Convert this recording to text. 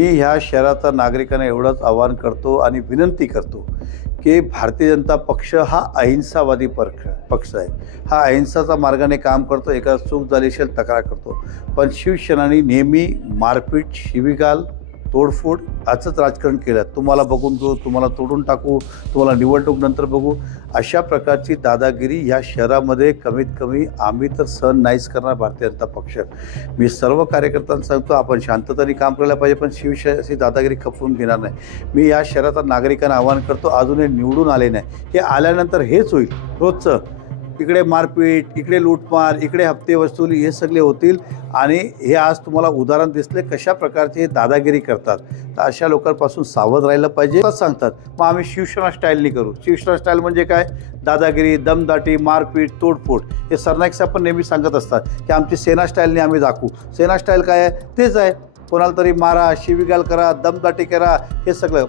मी ह्या शहराचा नागरिकांना एवढंच आवाहन करतो आणि विनंती करतो की भारतीय जनता पक्ष हा अहिंसावादी पक्ष आहे. हा अहिंसाचा मार्गाने काम करतो. एका चूक झाली असेल तक्रार करतो. पण शिवसेनानी नेहमी मारपीट, शिवीगाळ, तोडफोड असंच राजकारण केलं. तुम्हाला बघून घेऊ, तुम्हाला तोडून टाकू, तुम्हाला निवडणूक नंतर बघू, अशा प्रकारची दादागिरी या शहरामध्ये कमीत कमी आम्ही तर सहन नाहीच करणार. भारतीय जनता पक्ष, मी सर्व कार्यकर्त्यांना सांगतो, आपण शांततेने काम करायला पाहिजे, पण शिवसेनेची दादागिरी खपवून घेणार नाही. मी या शहराचा नागरिकांना आवाहन करतो, अजूनही निवडून आले नाही. हे आल्यानंतर हेच होईल रोजचं. इकडे मारपीट, इकडे लूटमार, इकडे हप्ते वसुली, हे सगळे होतील. आणि हे आज तुम्हाला उदाहरण दिसले कशा प्रकारचे दादागिरी करतात. तर अशा लोकांपासून सावध राहिलं पाहिजे. सांगतात मग आम्ही शिवसेना स्टाईलनी करू. शिवसेना स्टाईल म्हणजे काय? दादागिरी, दमदाटी, मारपीट, तोडफोड. हे सरनाईक साहेब पण नेहमी सांगत असतात की आमची सेना स्टाईलने आम्ही दाखवू. सेना स्टाईल काय आहे? तेच आहे. कोणाला तरी मारा, शिवीगाळ करा, दमदाटी करा, हे सगळं.